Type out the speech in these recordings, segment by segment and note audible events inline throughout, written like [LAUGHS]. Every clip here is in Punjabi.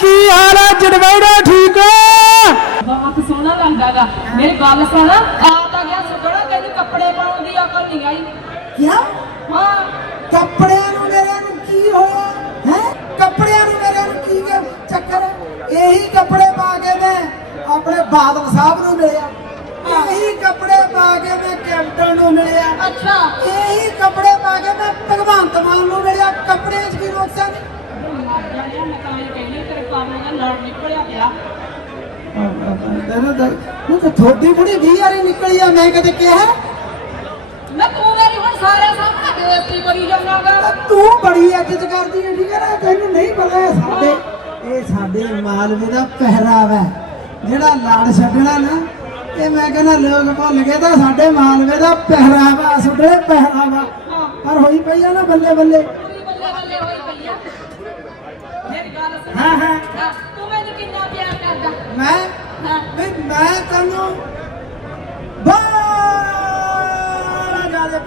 ਕੀ ਹਾਲ ਹੈ ਜੜਵੈੜਾ ਠੀਕ ਹੈ ਬਹੁਤ ਸੋਹਣਾ ਲੱਗਦਾਗਾ ਮੇਰੀ ਗੱਲ ਸੁਣ। ਆ ਤਾਂ ਗਿਆ ਸੁਗੜਾ ਤੈਨੂੰ ਕੱਪੜੇ ਪਾਉਣ ਦੀ ਅਕਲ ਨਹੀਂ ਆਈ। ਕਿਆ? ਹਾਂ। ਕੱਪੜਿਆਂ ਨੂੰ ਮੇਰੇ ਨੂੰ ਕੀ ਹੋਇਆ? ਹੈ? ਕੱਪੜਿਆਂ ਨੂੰ ਮੇਰੇ ਨੂੰ ਕੀ ਚੱਕਰ? ਇਹੀ ਕੱਪੜੇ ਪਾ ਕੇ ਮੈਂ ਆਪਣੇ ਬਾਦਲ ਸਾਹਿਬ ਨੂੰ ਮਿਲਿਆ। ਇਹੀ ਕੱਪੜੇ ਪਾ ਕੇ ਮੈਂ ਕੈਪਟਨ ਨੂੰ ਮਿਲਿਆ। ਅੱਛਾ। ਇਹੀ ਕੱਪੜੇ ਪਾ ਕੇ ਮੈਂ ਭਗਵੰਤ ਮਾਨ ਨੂੰ ਮਿਲਿਆ। ਕੱਪੜਿਆਂ 'ਚ ਕੀ ਨੁਕਸਾਨ ਹੈ? ਕੰਮ ਲੜ ਨਿਕਲਿਆ ਤਾਂ ਥੋੜੀ ਬੁੜੀ 20 ਵਾਰੀ ਨਿਕਲੀ ਆ ਮੈਂ ਕਦੇ ਕਿਹਾ? ਮੈਂ ਤੂੰ ਮੇਰੀ ਹੁਣ ਸਾਰੇ ਸਾਹਮਣੇ ਬੇਇੱਜ਼ਤੀ ਕਰੀ ਜਾਣਾਗਾ ਤਾਂ ਬੜੀ ਇੱਜ਼ਤ ਕਰਦੀ ਹੈ ਠੀਕ ਹੈ ਨਾ? ਤੈਨੂੰ ਨਹੀਂ ਪਤਾ ਇਹ ਸਾਡੇ ਇਹ ਸਾਡੇ ਮਾਲਵੇ ਦਾ ਪਹਿਰਾਵਾ ਜਿਹੜਾ ਲਾੜ ਛੱਡਣਾ ਨਾ ਇਹ ਮੈਂ ਕਹਿੰਦਾ ਲੋਕ ਭੁੱਲ ਗਏ ਤਾਂ ਸਾਡੇ ਮਾਲਵੇ ਦਾ ਪਹਿਰਾਵਾ ਸੁਡੇ ਪਹਿਰਾਵਾ। ਪਰ ਹੋਈ ਪਈ ਆ ਨਾ ਬੱਲੇ ਬੱਲੇ ਹੋਈ ਪਈ ਆ ਮੇਰੀ ਗੱਲ ਸੁਣ ਹਾਂ ਹਾਂ। ਹਾਂ, ਤੂੰ ਮੈਨੂੰ ਕਿੰਨਾ ਪਿਆਰ ਕਰਦਾ? ਮੈਂ? ਹਾਂ। ਤੈਨੂੰ ਬੜਾ ਜ਼ਿਆਦਾ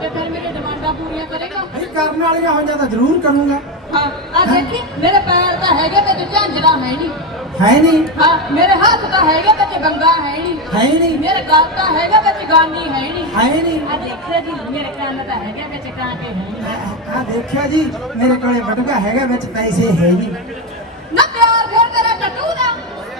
ਤੇ ਫਿਰ ਮੇਰੇ ਡਿਮਾਂਡਾਂ ਪੂਰੀਆਂ ਕਰੇਗਾ? ਨਹੀਂ ਕਰਨ ਵਾਲੀਆਂ ਹੋਈਆਂ ਤਾਂ ਜ਼ਰੂਰ ਕਰੂੰਗਾ। ਹਾਂ ਆ ਦੇਖੀ ਮੇਰੇ ਪੈਰ ਤਾਂ ਹੈਗੇ ਵਿੱਚ ਝਾਂਜਰਾ ਹੈ ਨਹੀਂ। ਹੈ ਨਹੀਂ। ਹਾਂ ਮੇਰੇ ਹੱਥ ਤਾਂ ਹੈਗੇ ਵਿੱਚ ਗੰਗਾ ਹੈ ਨਹੀਂ। ਹੈ ਨਹੀਂ। ਮੇਰੇ ਗਲ ਤਾਂ ਹੈਗਾ ਵਿੱਚ ਗਾਨੀ ਹੈ ਨਹੀਂ। ਹੈ ਨਹੀਂ। ਆ ਦੇਖਿਆ ਜੀ ਮੇਰੇ ਕੰਨ ਤਾਂ ਹੈਗੇ ਵਿੱਚ ਕਾਂਟੇ ਹੈ ਨਹੀਂ। ਆ ਦੇਖਿਆ ਜੀ ਮੇਰੇ ਕੋਲੇ ਬਟੂਆ ਹੈਗਾ ਵਿੱਚ ਪੈਸੇ ਹੈ ਨਹੀਂ। ਨਾ ਪਿਆਰ ਫਿਰ ਤੇਰਾ ਟੱਟੂ ਦਾ।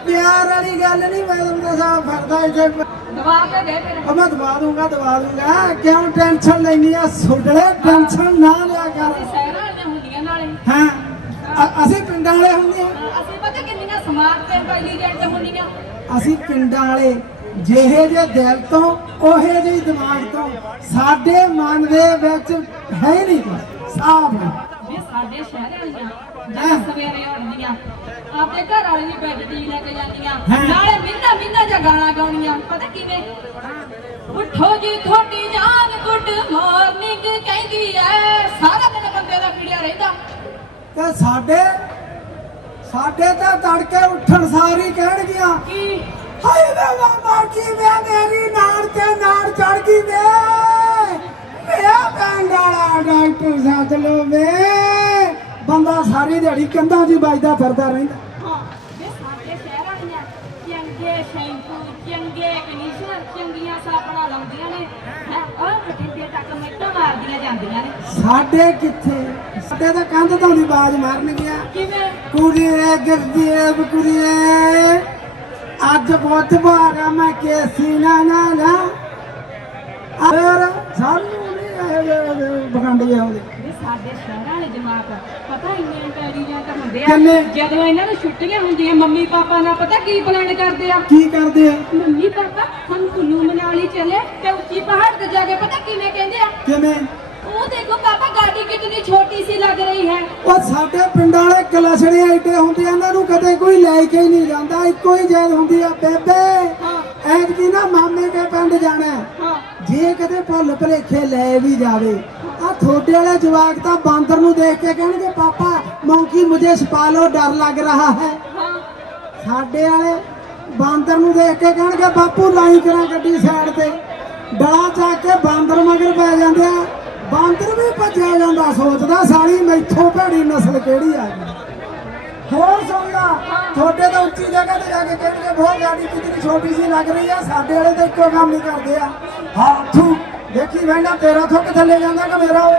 ਪਿਆਰ ਵਾਲੀ ਗੱਲ ਨਹੀਂ ਮੈਂ ਤੁਹਾਨੂੰ ਦੱਸਾਂ ਫਰਦਾ ਇੱਥੇ। ਦਵਾ ਕੇ ਦੇ ਫਿਰ ਮੈਂ ਦਵਾ ਦੂੰਗਾ ਦਵਾ ਦੂੰਗਾ। ਕਿਉਂ ਟੈਨਸ਼ਨ ਲੈਣੀ ਆ? ਸੁਡਲੇ ਟੈਨਸ਼ਨ ਨਾ ਲਿਆ ਕਰ ਅਸੀਂ ਸ਼ਹਿਰਾਂ ਵਾਲੀਆਂ ਹੁੰਦੀਆਂ ਨਾਲੇ ਹਾਂ ਅ- ਅਸੀਂ ਪਿੰਡਾਂ ਵਾਲੇ ਹੁੰਦੇ ਆ। ਹਾਂ, ਅਸੀਂ ਪਤਾ ਕਿੰਨੀਆਂ ਸਮਾਰਟ ਤੇ ਇੰਟੈਲੀਜੈਂਟ ਹੁੰਦੀਆਂ। ਅਸੀਂ ਪਿੰਡਾਂ ਵਾਲੇ ਜਿਹੇ ਜੇ ਦਿਲ ਤੋਂ ਉਹੇ ਜਿਹੇ ਦਿਮਾਗ ਤੋਂ ਸਾਡੇ ਮਨ ਦੇ ਵਿੱਚ ਹੈ ਹੀ ਨਹੀਂ ਕੁਛ ਸਾਫ਼ ਵੀ ਸਾਡੇ ਸ਼ਹਿਰਾਂ ਵਾਲੀਆਂ ਜਦੋਂ ਸਵੇਰੇ ਉੱਠਦੀਆਂ ਆਪਣੇ ਘਰ ਵਾਲੇ ਦੀ ਬੈੱਡ ਟੀ ਲੈ ਕੇ ਜਾਂਦੀਆਂ ਹਾਂ। ਨਾਲੇ ਮਿੰਨਾ ਮਿੰਨਾ ਜਿਹਾ ਗਾਣਾ ਗਾਉਣੀਆਂ ਪਤਾ ਕਿਵੇਂ? ਉੱਠੋ ਜੀ ਤੁਹਾਡੀ ਜਾਨ ਗੁੱਡ ਮਾਰਨਿੰਗ ਕਹਿੰਦੀ ਐ ਸਾਰਾ ਦਿਨ ਬੰਦੇ ਦਾ ਪੀੜਿਆ ਰਹਿੰਦਾ। ਤੇ ਸਾਡੇ ਸਾਡੇ ਤਾਂ ਤੜਕੇ ਉੱਠਣ ਸਾਰੀ ਕਹਿਣਗੀਆਂ। ਕੀ? ਹਾਏ ਵੇ ਮਾਮਾ ਕੀ ਵੇ ਮੇਰੀ ਨਾੜ ਤੇ ਨਾੜ ਚੜ ਗਈ ਵੇ। ਮੇਰਾ ਪਿੰਡ ਵਾਲਾ ਡਾਕਟਰ ਸੱਦ ਲੋ ਵੇ। ਬੰਦਾ ਸਾਰੀ ਦਿਹਾੜੀ ਕੰਧਾਂ 'ਚ ਹੀ ਵੱਜਦਾ ਫਿਰਦਾ ਰਹਿੰਦਾ। ਹਾਂ ਵੇ ਸਾਡੇ ਸ਼ਹਿਰਾਂ ਦੀਆਂ ਚੰਗੇ ਸ਼ੈਂਪੂ ਚੰਗੇ ਕੰਡੀਸ਼ਨਰ ਚੰਗੀਆਂ ਸਾਬਣਾਂ ਲਾਉਂਦੀਆਂ ਨੇ। ਹੈ ਉਹ ਮਾਰਦੀਆਂ ਜਾਂਦੀਆਂ ਨੇ। ਸਾਡੇ ਕਿੱਥੇ? ਸਾਡੇ ਤਾਂ ਕੰਧ ਤੋਂ ਦੀ ਆਵਾਜ਼ ਮਾਰਨ ਗਿਆ ਕਿਵੇਂ? ਕੁੜੀਏ ਗੁਰਦੀਪ ਕੁੜੀਏ ਅੱਜ ਬਹੁਤ ਭਾਰਾ ਮੈਂ ਕੇਸੀ ਨਾ ਨਾ ਨਾ। ਅਰ ਸਾਨੂੰ ਨਹੀਂ ਇਹ ਬਖੰਡੇ ਆਉਂਦੇ ਸਾਡੇ ਸ਼ਹਿਰਾਂ ਵਾਲੇ ਜਮਾਤ ਪਤਾ ਇੰਨੇ ਇੰਟੈਲੀਜੈਂਟ ਹੁੰਦੇ ਆ ਕਿੰਨੇ? ਜਦੋਂ ਇਹਨਾਂ ਨੂੰ ਛੁੱਟੀਆਂ ਹੁੰਦੀਆਂ ਮੰਮੀ ਪਾਪਾ ਨਾਲ ਪਤਾ ਕੀ ਪਲਾਨ ਕਰਦੇ ਆ? ਕੀ ਕਰਦੇ ਆ? ਮੰਮੀ ਪਾਪਾ ਹਮ ਕੁੱਲੂ ਮਨਾਲੀ ਚਲੇ ਤੇ ਉੱਚੀ ਪਹਾੜ ਤੇ ਜਾ ਕੇ ਪਤਾ ਕਿਵੇਂ ਕਹਿੰਦੇ ਆ? ਕਿਵੇਂ? ਉਹ ਦੇਖੋ ਪਾਪਾ ਗਾੜੀ ਕਿਤਨੀ ਛੋਟੀ ਸੀ ਲੱਗ ਰਹੀ ਹੈ। ਉਹ ਸਾਡੇ ਪਿੰਡਾਂ ਵਾਲੇ ਕਲਸੜੇ ਐਡੇ ਹੁੰਦੇ ਆ ਇਹਨਾਂ ਨੂੰ ਕਦੇ ਕੋਈ ਲੈ ਕੇ ਹੀ ਨਹੀਂ ਜਾਂਦਾ ਇੱਕੋ ਹੀ ਜੈਦ ਹੁੰਦੀ ਆ ਬੇਬੇ। ਐਤਕੀ ਨਾ ਮਾਮੇ ਕੇ ਪਿੰਡ ਜਾਣਾ। ਹੈ। ਹਾਂ। ਜੇ ਕਦੇ ਭੁੱਲ ਭਲੇਖੇ ਲੈ ਵੀ ਜਾਵੇ ਆ ਥੋੜੇ ਵਾਲੇ ਜਵਾਕ ਤਾਂ ਬਾਂਦਰ ਨੂੰ ਦੇਖ ਕੇ ਕਹਿਣਗੇ ਪਾਪਾ ਮੌਂਕੀ ਮੁਝੇ ਲੋ ਡਰ ਲੱਗ ਰਹਾ ਹੈ। ਸਾਡੇ ਵਾਲੇ ਬਾਂਦਰ ਨੂੰ ਦੇਖ ਕੇ ਕਹਿਣਗੇ ਬਾਪੂ ਲਾਈ ਕਰਾਂ ਗੱਡੀ ਸਾਈਡ ਤੇ। ਡਲਾ ਚੱਕ ਕੇ ਬਾਂਦਰ ਮਗਰ ਪੈ ਜਾਂਦੇ ਆ। ਬਾਂਦਰ ਵੀ ਭੱਜਿਆ ਜਾਂਦਾ ਸੋਚਦਾ ਸਾਲੀ ਮੈਥੋਂ ਭੈੜੀ ਨਸਲ ਕਿਹੜੀ ਆ ਗਈ। ਹੋਰ ਸੁਣਦਾ ਤੁਹਾਡੇ ਤਾਂ ਉੱਚੀ ਜਗ੍ਹਾ ਤੇ ਜਾ ਕੇ ਕਹਿਣਗੇ ਬਹੁਤ ਗਾੜੀ ਕਿਤਨੀ ਛੋਟੀ ਸੀ ਲੱਗ ਰਹੀ ਆ ਸਾਡੇ ਵਾਲੇ ਤਾਂ ਇੱਕੋ ਕੰਮ ਹੀ ਕਰਦੇ ਆ। ਹਾਂ ਥੂ ਦੇਖੀ ਵੈਂਦਾ ਤੇਰਾ ਥੁੱਕ ਥੱਲੇ ਜਾਂਦਾ ਕਿ ਮੇਰਾ ਓਏ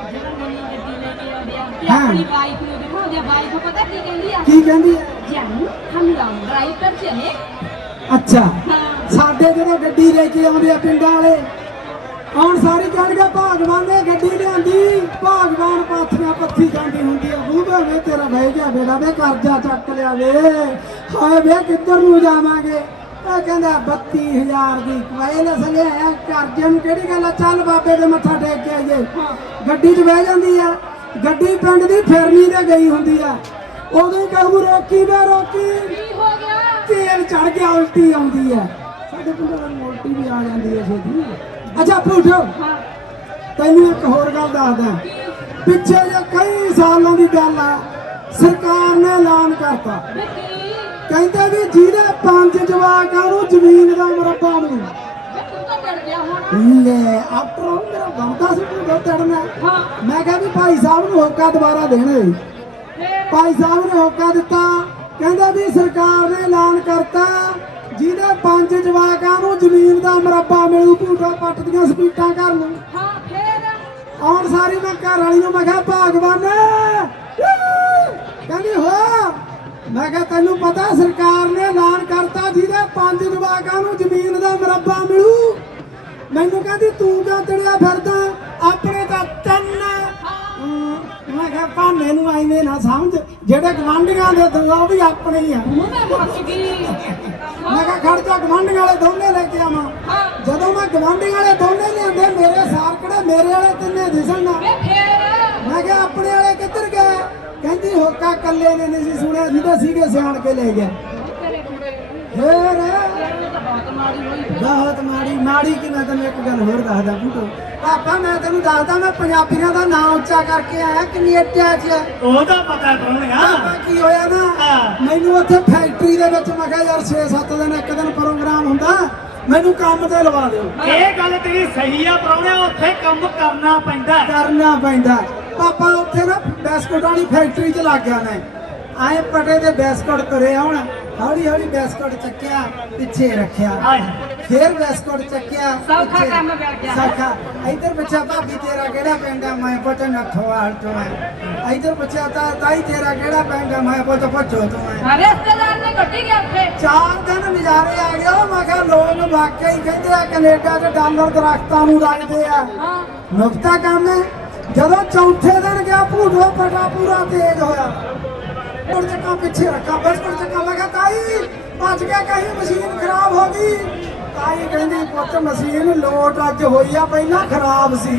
ਕੇ ਆਉਂਦੇ ਆ ਤੇ ਹਾਂ। ਆਪਣੀ ਬਾਈਕ ਨੂੰ ਦਿਖਾਉਂਦੇ ਆ ਬਾਈਕ ਪਤਾ ਕੀ ਕਹਿੰਦੀ ਆ? ਕੀ ਕਹਿੰਦੀ ਆ? ਜਾਨੂ ਹਮ ਲੌਂਗ ਡਰਾਈਵ ਪਰ ਚਲੇ। ਅੱਛਾ। ਸਾਡੇ ਜਦੋਂ ਗੱਡੀ ਲੈ ਕੇ ਆਉਂਦੇ ਆ ਪਿੰਡਾਂ ਵਾਲੇ ਆਉਣ ਸਾਰੀ ਕਹਿਣਗੇ ਭਾਗਵਾਨ ਨੇ ਗੱਡੀ ਲਿਆਂਦੀ ਭਾਗਵਾਨ ਪਾਥੀਆਂ ਪੱਥੀ ਜਾਂਦੀ ਹੁੰਦੀ ਆ ਬੂਬਾ ਵੇ ਤੇਰਾ ਬਹਿ ਗਿਆ ਬੇੜਾ ਵੇ ਕਰਜ਼ਾ ਚੱਕ ਲਿਆ ਵੇ। ਹਾਏ ਵੇ ਕਿੱਧਰ ਨੂੰ ਜਾਵਾਂਗੇ? ਇਹ ਕਹਿੰਦਾ 32000 ਦੀ ਕਵਾਇਲ ਲਿਆਇਆ ਕਰਜ਼ੇ ਨੂੰ ਕਿਹੜੀ ਗੱਲ ਆ? ਚੱਲ ਬਾਬੇ ਦੇ ਮੱਥਾ ਟੇਕ ਕੇ ਆਈਏ। ਗੱਡੀ 'ਚ ਬਹਿ ਜਾਂਦੀ ਆ। ਗੱਡੀ ਪਿੰਡ ਦੀ ਫਿਰਨੀ ਤੇ ਗਈ ਹੁੰਦੀ ਆ। ਉਦੋਂ ਹੀ ਕਹੂ ਰੋਕੀ ਵੇ ਰੋਕੀ। ਕੀ ਹੋ ਗਿਆ? ਤੇਲ ਚੜ ਗਿਆ ਉਲਟੀ ਆਉਂਦੀ ਹੈ ਸਾਡੇ ਪਿੰਡ ਵਾਲੀ ਉਲਟੀ ਵੀ ਆ ਜਾਂਦੀ ਹੈ ਛੇਤੀ। ਅੱਛਾ ਪੁੱਛੋ ਹਾਂ। ਤੈਨੂੰ ਇੱਕ ਹੋਰ ਗੱਲ ਦੱਸਦਾ। ਪਿੱਛੇ ਜੇ ਕਈ ਸਾਲਾਂ ਦੀ ਗੱਲ ਆ। ਸਰਕਾਰ ਨੇ ਐਲਾਨ ਕਰਤਾ। ਕਹਿੰਦੇ ਵੀ ਜਿਹਦੇ ਪੰਜ ਜਵਾਕ ਆ ਉਹਨੂੰ ਜ਼ਮੀਨ ਦਾ ਮੁਰੱਬਾ ਹੋਣਾ ਲੈ ਆਫਟਰ ਆਲ ਮੇਰਾ ਬੰਦਾ ਸੀ ਤੂੰ ਚੜਨਾ ਹਾਂ। ਮੈਂ ਕਿਹਾ ਵੀ ਭਾਈ ਸਾਹਿਬ ਨੂੰ ਹੋਕਾ ਦੁਬਾਰਾ ਦੇਣਾ ਭਾਈ ਸਾਹਿਬ ਨੇ ਹੋਕਾ ਦਿੱਤਾ। ਕਹਿੰਦਾ ਵੀ ਸਰਕਾਰ ਨੇ ਐਲਾਨ ਕਰਤਾ ਜਿਹਦੇ ਪੰਜ ਜਵਾਕਾਂ ਨੂੰ ਜ਼ਮੀਨ ਦਾ ਮਰੱਬਾ ਮਿਲੂ ਭੂਟਾ ਪੱਟ ਦੀਆਂ ਸਪੀਟਾਂ ਘਰ ਨੂੰ ਹਾਂ ਫੇਰ? ਆਉਣ ਸਾਰੀ ਮੈਂ ਘਰ ਵਾਲੀ ਨੂੰ ਮੈਂ ਕਿਹਾ ਭਾਗਵਾਨ! ਕਹਿੰਦੀ ਹੋ ਮੈਂ ਕਿਹਾ ਤੈਨੂੰ ਪਤਾ ਸਰਕਾਰ ਨੇ ਐਲਾਨ ਕਰਤਾ ਜਿਹਦੇ ਪੰਜ ਜਵਾਕਾਂ ਨੂੰ ਜ਼ਮੀਨ ਦਾ ਮਰੱਬਾ ਮਿਲੂ। ਮੈਨੂੰ ਕਹਿੰਦੀ ਤੂੰ ਕਿਉਂ ਤੜਿਆ ਫਿਰਦਾ? ਆਪਣੇ ਤਾਂ ਤਿੰਨ ਮੈਂ ਕਿਹਾ ਭਾਨੇ ਨੂੰ ਆਈਵੇਂ ਨਾ ਸਮਝ। ਜਿਹੜੇ ਗਵਾਂਢੀਆਂ ਦੇ ਦੋ ਉਹ ਵੀ ਆਪਣੇ ਹੀ ਆ। ਮੈਂ ਫਸ ਗਈ। ਮੈਂ ਕਿਹਾ ਖੜ ਜਾ ਗਵਾਂਢੀਆਂ ਵਾਲੇ ਦੋਨੇ ਲੈ ਕੇ ਆਵਾਂ। ਜਦੋਂ ਮੈਂ ਗਵਾਂਢੀਆਂ ਵਾਲੇ ਦੋਨੇ ਲਿਆਂਦੇ ਮੇਰੇ ਸਾਰ ਕਿਹੜੇ ਮੇਰੇ ਵਾਲੇ ਤਿੰਨੇ ਦਿਸਣ ਨਾ। ਮੈਂ ਕਿਹਾ ਆਪਣੇ ਵਾਲੇ ਕਿੱਧਰ ਗਏ? ਕਹਿੰਦੀ ਹੋਕਾ ਕੱਲੇ ਨੇ ਨਹੀਂ ਸੀ ਸੁਣਿਆ ਜਿਹਦੇ ਸੀਗੇ ਸਿਆਣ ਕੇ ਲੈ ਗਿਆ। ਫੇਰ ਬਹੁਤ ਮਾੜੀ ਮਾੜੀ ਕਿ ਮੈਂ ਤੈਨੂੰ ਇੱਕ ਗੱਲ ਹੋਰ ਦੱਸਦਾ ਬੂਟੋ। ਪਾਪਾ ਮੈਂ ਤੈਨੂੰ ਦੱਸਦਾ ਮੈਂ ਪੰਜਾਬੀਆਂ ਦਾ ਨਾਂ ਉੱਚਾ ਕਰਕੇ ਆਇਆ ਕੈਨੇਡਾ 'ਚ ਉਹਦਾ ਪਤਾ ਕੌਣਗਾ ਪਾਪਾ ਕੀ ਹੋਇਆ ਨਾ। ਮੈਨੂੰ ਉੱਥੇ ਫੈਕਟਰੀ ਦੇ ਵਿੱਚ ਮੈਂ ਕਿਹਾ ਯਾਰ 6-7 ਦਿਨ ਇੱਕ ਦਿਨ ਪ੍ਰੋਗਰਾਮ ਹੁੰਦਾ ਮੈਨੂੰ ਕੰਮ ਤੇ ਲਵਾ ਦਿਓ। ਇਹ ਗੱਲ ਤੇਰੀ ਸਹੀ ਆ ਪ੍ਰਾਹੁਣੇ ਉੱਥੇ ਕੰਮ ਕਰਨਾ ਪੈਂਦਾ। ਕਰਨਾ ਪੈਂਦਾ। ਪਾਪਾ ਉੱਥੇ ਨਾ ਬਿਸਕੁਟ ਵਾਲੀ ਫੈਕਟਰੀ 'ਚ ਲੱਗ ਗਿਆ ਮੈਂ। ਆਏ ਪਟੇ ਦੇ ਬਿਸਕੁਟ ਤੁਰੇ ਆਉਣ ਹੌਲੀ ਹੌਲੀ ਬਿਸਕੁਟ ਚੱਕਿਆ ਪਿੱਛੇ ਰੱਖਿਆ। ਫੇਰ ਬਿਸਕੁਟ ਚੱਕਿਆ ਸੌਖਾ ਕੰਮ ਮਿਲ ਗਿਆ। ਸੌਖਾ। ਇੱਧਰ ਪੁੱਛਿਆ ਭਾਬੀ ਤੇਰਾ ਕਿਹੜਾ ਪਿੰਡ ਆ? ਮੈਂ ਪੁੱਛ ਨੱਥੋਵਾਲ ਤੋਂ ਆ। ਇੱਧਰ ਪੁੱਛਿਆ ਤਾਂ ਤਾਈ ਤੇਰਾ ਕਿਹੜਾ ਪਿੰਡ ਆ? ਮੈਂ ਪੁੱਛ ਪੁੱਛੋ ਤੋਂ ਆ। ਰਿਸ਼ਤੇਦਾਰ ਨੇ ਗੱਡੀ ਗਿਆ ਉੱਥੇ। ਚਾਰ ਦਿਨ ਨਜ਼ਾਰੇ ਆ ਗਿਆ ਮੈਂ ਕਿਹਾ ਲੋਕ ਵਾਕਿਆ ਹੀ ਕਹਿੰਦੇ ਆ ਕੈਨੇਡਾ 'ਚ ਡਾਲਰ ਦਰਖਤਾਂ ਨੂੰ ਰੱਖਦੇ ਆ। ਹਾਂ। ਨੁਕਤਾ ਕੰਮ ਹੈ? ਜਦੋਂ ਚੌਥੇ ਦਿਨ ਗਿਆ ਭੂਟੋ ਪਟਾ ਪੂਰਾ ਤੇਜ਼ ਹੋਇਆ। ਉਹ ਚੱਕਾ ਪਿੱਛੇ ਰੱਖਾ ਬਸ ਪਰ ਚੱਕਾ ਲਗਾ ਤਾਈ ਭੱਜ ਗਿਆ ਕਹੀਂ ਮਸ਼ੀਨ ਖਰਾਬ ਹੋ ਗਈ? ਤਾਈ ਕਹਿੰਦੀ ਪੁੱਤ ਮਸ਼ੀਨ ਲੋਟ ਅੱਜ ਹੋਈ ਆ ਪਹਿਲਾਂ ਖਰਾਬ ਸੀ।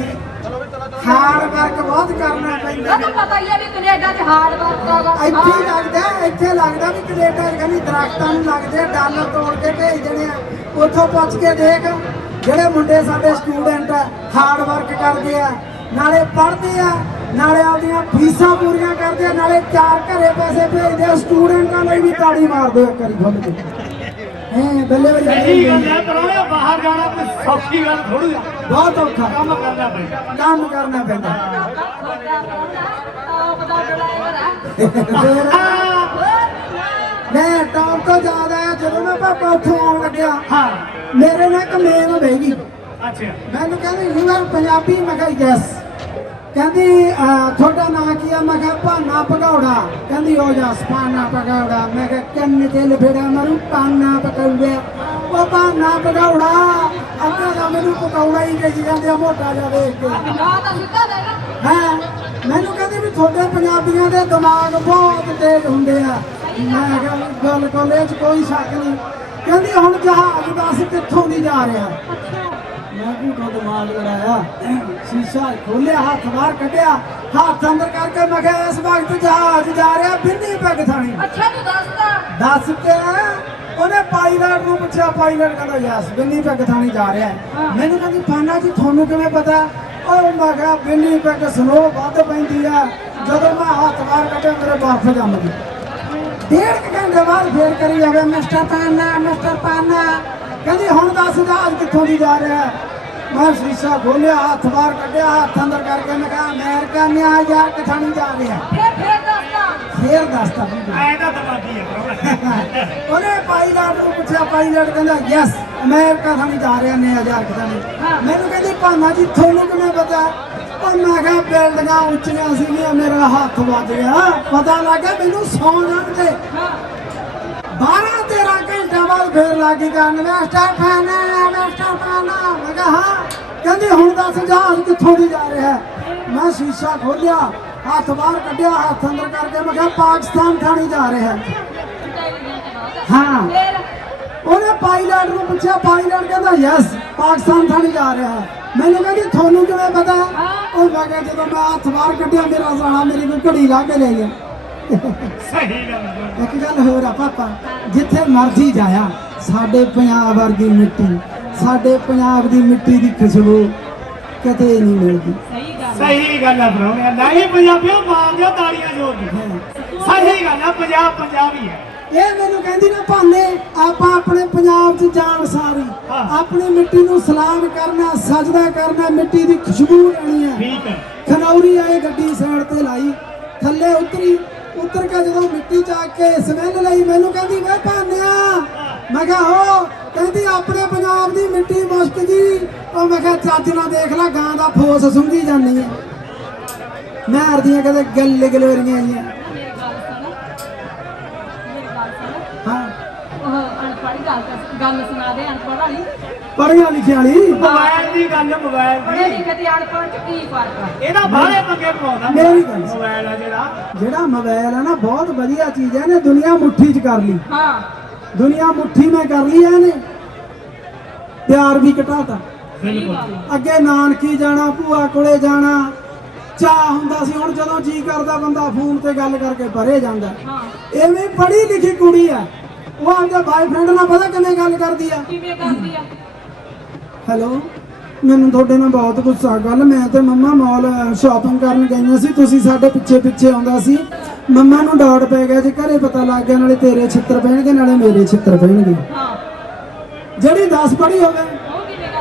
ਹਾਰਡ ਵਰਕ ਬਹੁਤ ਕਰਨਾ ਪੈਂਦਾ ਤੁਹਾਨੂੰ ਪਤਾ ਹੀ ਹੈ ਵੀ ਕੈਨੇਡਾ 'ਚ ਹਾਰਡ ਵਰਕ ਹੈਗਾ ਇੱਥੇ ਹੀ ਲੱਗਦਾ ਇੱਥੇ ਲੱਗਦਾ ਵੀ ਕੈਨੇਡਾ ਚ ਕਹਿੰਦੀ ਦਰਖਤਾਂ ਨੂੰ ਲੱਗਦੇ ਆ, ਡਾਲਰ ਤੋੜ ਕੇ ਭੇਜ ਦੇਣੇ ਆ। ਉੱਥੋਂ ਪੁੱਛ ਕੇ ਦੇਖ ਜਿਹੜੇ ਮੁੰਡੇ ਸਾਡੇ ਸਟੂਡੈਂਟ ਆ ਹਾਰਡ ਵਰਕ ਕਰਦੇ ਆ ਨਾਲੇ ਪੜ੍ਹਦੇ ਆ ਨਾਲੇ ਆਪਦੀਆਂ ਫੀਸਾਂ ਪੂਰੀਆਂ ਕਰਦੇ ਆ ਨਾਲੇ ਚਾਰ ਘਰੇ ਪੈਸੇ ਭੇਜਦੇ ਆ ਸਟੂਡੈਂਟਾਂ ਲਈ ਵੀ ਤਾੜੀ ਮਾਰ ਦਿਓ ਇੱਕ ਵਾਰੀ ਖੁੱਲ ਕੇ। ਹੈ ਬੱਲੇ ਬੱਲੇ ਸਹੀ ਗੱਲ ਹੈ ਪ੍ਰਾਹੁਣੇ ਬਾਹਰ ਜਾਣਾ ਕੋਈ ਸੌਖੀ ਗੱਲ ਥੋੜੀ ਆ। ਬਹੁਤ ਔਖਾ। ਕੰਮ ਕਰਨਾ ਪੈਂਦਾ। ਕੰਮ ਕਰਨਾ ਪੈਂਦਾ। ਟੌਪ ਦਾ ਡਰਾਈਵਰ ਆ ਫਿਰ? ਮੈਂ ਟੌਪ ਤੋਂ ਜ਼ਿਆਦਾ ਹੈ ਜਦੋਂ ਮੈਂ ਪਾਪਾ ਉੱਥੋਂ ਆਉਣ ਲੱਗਿਆ ਹਾਂ। ਮੇਰੇ ਨਾਲ ਇੱਕ ਮੇਮ ਬਹਿ ਅੱਛਾ। ਮੈਨੂੰ ਕਹਿੰਦੀ ਯੂ ਆਰ ਪੰਜਾਬੀ? ਮੈਂ ਕਿਹਾ ਯੈਸ ਕਹਿੰਦੀ ਤੁਹਾਡਾ ਨਾਂ ਕੀ ਆ? ਮੈਂ ਕਿਹਾ, ਭਾਨਾ ਭਗੌੜਾ। ਕਹਿੰਦੀ ਹੋ ਜਾ ਸਪਾਨਾ ਭਗੌੜਾ। ਮੈਂ ਕਿਹਾ, ਕੰਨ ਤੇ ਲਫੇੜਾ ਮਰੂ? ਪਾਨਾ ਪਕੌੜਾ ਉਹ ਭਾਨਾ ਭਗੌੜਾ। ਅੱਗੇ ਦਾ ਮੈਨੂੰ ਪਕੌੜਾ ਹੀ ਕਹੀ ਜਾਂਦੇ ਆ, ਮੋਟਾ ਜਿਹਾ ਦੇਖ ਕੇ। ਨਾ ਮੈਨੂੰ ਕਹਿੰਦੀ ਵੀ ਤੁਹਾਡੇ ਪੰਜਾਬੀਆਂ ਦੇ ਦਿਮਾਗ ਬਹੁਤ ਤੇਜ਼ ਹੁੰਦੇ ਆ। ਮੈਂ ਕਿਹਾ ਵੀ ਗੱਲ ਕੋਲ ਇਹ ਚ ਕੋਈ ਸ਼ੱਕ ਨਹੀਂ। ਕਹਿੰਦੀ, ਹੁਣ ਜਹਾਜ਼ ਦੱਸ ਕਿੱਥੋਂ ਦੀ ਜਾ ਰਿਹਾ? ਮੈਂ ਵੀ ਤੋਂ ਦਿਮਾਗ ਲੜਾਇਆ ਸ਼ੀਸ਼ਾ ਖੋਲਿਆ ਹੱਥ ਬਾਹਰ ਕੱਢਿਆ ਹੱਥ ਅੰਦਰ ਕਰਕੇ ਮੈਂ ਕਿਹਾ ਇਸ ਵਕਤ ਜਹਾਜ਼ ਜਾ ਰਿਹਾ ਬਿੰਨੀ ਪੈਗ ਥਾਣੀ। ਅੱਛਾ ਤੂੰ ਦੱਸਦਾ ਦੱਸ ਕੇ ਉਹਨੇ ਪਾਇਲਟ ਨੂੰ ਪੁੱਛਿਆ ਪਾਇਲਟ ਕਹਿੰਦਾ ਯਸ ਬਿੰਨੀ ਪੈਗ ਥਾਣੀ ਜਾ ਰਿਹਾ। ਮੈਨੂੰ ਕਹਿੰਦੀ ਪਾਨਾ ਜੀ ਤੁਹਾਨੂੰ ਕਿਵੇਂ ਪਤਾ? ਉਹ ਮੈਂ ਕਿਹਾ ਬਿੰਨੀ ਪੈਗ ਸਨੋ ਵੱਧ ਪੈਂਦੀ ਆ। ਜਦੋਂ ਮੈਂ ਹੱਥ ਬਾਹਰ ਕੱਢਿਆ ਮੇਰੇ ਬਰਫ ਜੰਮ ਗਈ ਡੇਢ ਘੰਟੇ ਬਾਅਦ ਫੇਰ ਕਰੀ ਜਾਵੇ ਮਿਸਟਰ ਪਾਨਾ ਮਿਸਟਰ ਪਾਨਾ ਕਹਿੰਦੀ ਹੁਣ ਦੱਸ ਜਹਾਜ਼ ਕਿੱਥੋਂ ਦੀ ਜਾ ਰਿਹਾ? ਮੈਂ ਸ਼ੀਸ਼ਾ ਖੋਲਿਆ ਹੱਥ ਬਾਹਰ ਕੱਢਿਆ ਹੱਥ ਅੰਦਰ ਕਰਕੇ ਮੈਂ ਕਿਹਾ ਅਮਰੀਕਾ ਨਿਊਯਾਰਕ ਥਾਣੀ ਜਾ ਰਿਹਾ? ਫੇਰ ਫੇਰ ਦੱਸਦਾ। ਫੇਰ ਦੱਸਤਾ ਵੀ ਐ ਤਾਂ ਦਿਮਾਗੀ ਹੈ [LAUGHS] ਉਹਨੇ ਪਾਇਲਟ ਨੂੰ ਪੁੱਛਿਆ ਪਾਇਲਟ ਕਹਿੰਦਾ ਯੈਸ ਅਮਰੀਕਾ ਥਾਣੀ ਜਾ ਰਿਹਾ ਨੇ ਹਜ਼ਾਰ ਥਾਣੀ? ਹਾਂ। ਮੈਨੂੰ ਕਹਿੰਦੀ ਭਾਨਾ ਜੀ ਤੁਹਾਨੂੰ ਕਿਵੇਂ ਪਤਾ? ਉਹ ਮੈਂ ਕਿਹਾ ਬਿਲਡਿੰਗਾਂ ਉੱਚੀਆਂ ਸੀਗੀਆਂ ਮੇਰਾ ਹੱਥ ਵੱਜ ਗਿਆ। ਪਤਾ ਲੱਗਾ ਮੈਨੂੰ ਸੌਂ ਜਾਣ ਤੇ ਹਾਂ। 12 13 ਬਾਅਦ ਫੇਰ ਲੱਗੀ ਕਰਨ ਮਾਸਟਰ ਖਾਨਾ ਮਾਸਟਰ ਖਾਨਾ ਮੈਂ ਕਿਹਾ ਹਾਂ ਕਹਿੰਦੀ ਹੁਣ ਦੱਸ ਜਹਾਜ਼ ਕਿੱਥੋਂ ਦੀ ਜਾ ਰਿਹਾ? ਮੈਂ ਸ਼ੀਸ਼ਾ ਖੋਲਿਆ ਹੱਥ ਬਾਹਰ ਕੱਢਿਆ ਹੱਥ ਅੰਦਰ ਕਰਕੇ ਮੈਂ ਕਿਹਾ ਪਾਕਿਸਤਾਨ ਥਾਣੀ ਜਾ ਰਿਹਾ ਹੈ। ਉਹਨੇ ਪਾਇਲਟ ਨੂੰ ਪੁੱਛਿਆ ਪਾਇਲਟ ਕਹਿੰਦਾ ਯੈਸ ਪਾਕਿਸਤਾਨ ਥਾਣੀ ਜਾ ਰਿਹਾ ਮੈਨੂੰ ਕਹਿੰਦੀ ਤੁਹਾਨੂੰ ਕਿਵੇਂ ਪਤਾ। ਉਹ ਮੈਂ ਕਿਹਾ ਜਦੋਂ ਮੈਂ ਹੱਥ ਬਾਹਰ ਕੱਢਿਆ ਮੇਰਾ ਸਾਲਾ ਮੇਰੀ ਕੋਈ ਘੜੀ ਲਾ ਕੇ ਲੈ ਗਿਆ ਸਹੀ ਗੱਲ ਇੱਕ ਗੱਲ ਹੋਰ ਆ ਪਾਪਾ ਜਿੱਥੇ ਮਰਜ਼ੀ ਜਾਇਆ ਸਾਡੇ ਪੰਜਾਬ ਵਰਗੀ ਮਿੱਟੀ ਸਾਡੇ ਪੰਜਾਬ ਦੀ ਮਿੱਟੀ ਦੀ ਖੁਸ਼ਬੂ ਕਿਤੇ ਨਹੀਂ ਮਿਲਦੀ। ਸਹੀ ਗੱਲ ਸਹੀ ਗੱਲ ਪ੍ਰਾਹੁਣੇ ਨਹੀਂ ਪੰਜਾਬੀਓ ਮਾਰ ਦਿਓ ਤਾੜੀਆਂ ਜੋਰ ਦੀ। ਸਹੀ ਗੱਲ ਹੈ ਪੰਜਾਬ ਪੰਜਾਬ ਹੀ ਇਹ ਮੈਨੂੰ ਕਹਿੰਦੀ ਨਾ ਭਾਨੇ ਆਪਾਂ ਆਪਣੇ ਪੰਜਾਬ 'ਚ ਜਾਣ ਸਾਰੀ। ਆਪਣੀ ਮਿੱਟੀ ਨੂੰ ਸਲਾਮ ਕਰਨਾ ਸਜਦਾ ਕਰਨਾ ਮਿੱਟੀ ਦੀ ਖੁਸ਼ਬੂ ਲੈਣੀ ਹੈ। ਠੀਕ ਹੈ। ਖਨੌਰੀ ਆਏ ਗੱਡੀ ਸਾਈਡ ਤੇ ਲਾਈ ਥੱਲੇ ਉਤਰੀ ਉਤਰ ਕੇ ਜਦੋਂ ਮਿੱਟੀ ਚ ਕੇ ਸਮੈਲ ਲਈ, ਮੈਨੂੰ ਕਹਿੰਦੀ, ਵੇ ਭਾਨਿਆ। ਮੈਂ ਕਿਹਾ, ਹੋ। ਕਹਿੰਦੀ, ਆਪਣੇ ਪੰਜਾਬ ਦੀ ਮਿੱਟੀ ਮੁਸ਼ਕ ਜੀ। ਉਹ ਮੈਂ ਕਿਹਾ, ਚੱਜ ਨਾਲ ਦੇਖ ਲੈ, ਗਾਂ ਦਾ ਫੋਸ ਸੁੰਘੀ ਜਾਂਦੀ ਹੈ। ਮੈਂ ਦੀਆਂ ਕਦੇ ਗੱਲ ਗਲੋਰੀਆਂ ਆਈਆਂ ਮੇਰੀ ਗੱਲ ਸੁਣ ਮੇਰੀ ਗੱਲ ਸੁਣ ਹਾਂ ਉਹ ਅਨਪੜ੍ਹ ਗੱਲ ਕਰ- ਗੱਲ ਸੁਣਾ ਦੇ ਅਨਪੜ੍ਹ ਵਾਲੀ। ਪੜੀਆਂ ਲਿਖਿਆ ਵਾਲੀ? ਮੋਬਾਈਲ ਦੀ ਗੱਲ ਮੋਬਾਈਲ ਪੜ੍ਹੇ ਦੀ ਲਿਖੇ ਤੇ ਅਨਪੜ੍ਹ ਚ ਕੀ ਫ਼ਰਕ ਆ? ਇਹਦਾ ਬਾਹਲੇ ਪੰਗੇ ਪਵਾਉਂਦਾ ਮੇਰੀ ਗੱਲ ਸੁਣ। ਮੋਬਾਈਲ ਆ ਜਿਹੜਾ। ਜਿਹੜਾ ਮੋਬਾਈਲ ਹੈ ਨਾ ਬਹੁਤ ਵਧੀਆ ਚੀਜ਼ ਹੈ ਨੇ ਦੁਨੀਆ ਮੁੱਠੀ 'ਚ ਕਰ ਲਈ। ਹਾਂ। ਦੁਨੀਆ ਮੁੱਠੀ ਮੈਂ ਕਰ ਲਈ ਇਹਨੇ। ਪਿਆਰ ਵੀ ਘਟਾਤਾ। ਆ। ਅੱਗੇ ਨਾਨਕੀ ਜਾਣਾ ਭੂਆ ਕੋਲੇ ਜਾਣਾ। ਚਾਹ ਹੁੰਦਾ ਸੀ ਹੁਣ ਜਦੋਂ ਜੀ ਕਰਦਾ ਬੰਦਾ ਫੋਨ ਤੇ ਗੱਲ ਕਰਕੇ ਪਰੇ ਜਾਂਦਾ। ਹਾਂ। ਐਵੇਂ ਪੜ੍ਹੀ ਲਿਖੀ ਕੁੜੀ ਆ। ਉਹ ਆਪਦੇ ਬਾਏਫ੍ਰੈਂਡ ਨਾਲ ਪਤਾ ਕਿਵੇਂ ਗੱਲ ਕਰਦੀ ਆ? ਕਿਵੇਂ ਕਰਦੀ ਆ? ਹੈਲੋ ਮੈਨੂੰ ਤੁਹਾਡੇ ਨਾਲ ਬਹੁਤ ਗੁੱਸਾ ਗੱਲ। ਮੈਂ ਤੇ ਮੰਮਾ ਮਾਲ ਸ਼ਾਪਿੰਗ ਕਰਨ ਗਈਆਂ ਸੀ। ਤੁਸੀਂ ਸਾਡੇ ਪਿੱਛੇ ਪਿੱਛੇ ਆਉਂਦਾ ਸੀ। ਮੰਮਾ ਨੂੰ ਡਾਟ ਪੈ ਗਿਆ ਜੇ ਘਰੇ ਪਤਾ ਲੱਗ ਗਿਆ ਨਾਲੇ ਤੇਰੇ ਛਿੱਤਰ ਪੈਣਗੇ ਨਾਲੇ ਮੇਰੇ ਛਿੱਤਰ ਪੈਣਗੇ। ਹਾਂ। ਜਿਹੜੀ 10 ਪੜ੍ਹੀ ਹੋਵੇ।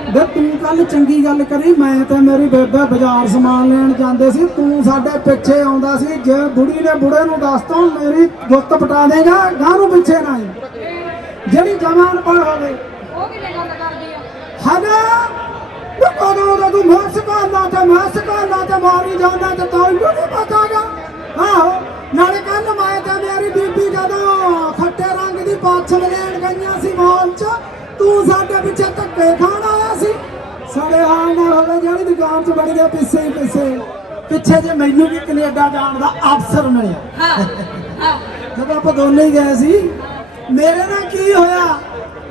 ਵੇ ਤੂੰ ਕੱਲ ਚੰਗੀ ਗੱਲ ਕਰੀ ਮੈਂ ਤੇ ਮੇਰੀ ਬੇਬੇ ਬਾਜ਼ਾਰ ਸਮਾਨ ਲੈਣ ਜਾਂਦੇ ਸੀ। ਤੂੰ ਸਾਡੇ ਪਿੱਛੇ ਆਉਂਦਾ ਸੀ ਜੇ ਬੁੜੀ ਨੇ ਬੁੜੇ ਨੂੰ ਦੱਸਤਾ ਮੇਰੀ ਗੁੱਤ ਪਟਾ ਦੇਗਾ ਗਾਂ ਨੂੰ ਪਿੱਛੇ ਨਾ ਆਈ। ਜਿਹੜੀ ਜਮਾਨ ਪੜ ਹੋਵੇ। ਉਹ ਕਿਵੇਂ ਗੱਲ ਕਰਦੀ ਆ? ਹਨਾ? ਉਹ ਕੋਦੋਂ ਦਾ ਤੂੰ ਮਾਸ ਕਰਨਾ ਤੇ ਮਾਸ ਕਰਨਾ ਤੇ ਮਾਰੀ ਜਾਣਾ ਤੇ ਤੈਨੂੰ ਨਹੀਂ ਪਤਾਗਾ? ਆਹੋ ਨਾਲੇ ਕੱਲ ਮੈਂ ਤੇ ਮੇਰੀ ਬੀਬੀ ਜਦੋਂ ਖੱਟੇ ਰੰਗ ਦੀ ਪਾਛ ਲੈਣ ਗਈਆਂ ਸੀ ਮਾਲ 'ਚ ਤੂੰ ਸਾਡੇ ਪਿੱਛੇ ਧੱਕੇ ਖਾਣ ਆਇਆ ਸੀ। ਸਾਡੇ ਹਾਲ ਨਾਲ ਹੋਵੇ ਜਿਹੜੀ ਦੁਕਾਨ 'ਚ ਵੜ ਗਿਆ ਪਿੱਛੇ ਹੀ ਪਿੱਛੇ। ਪਿੱਛੇ ਜੇ ਮੈਨੂੰ ਵੀ ਕੈਨੇਡਾ ਜਾਣ ਦਾ ਅਵਸਰ ਮਿਲਿਆ। ਹਾਂ ਜਦੋਂ ਆਪਾਂ ਦੋਨੇ ਹੀ ਗਏ ਸੀ ਮੇਰੇ ਨਾਲ ਕੀ ਹੋਇਆ?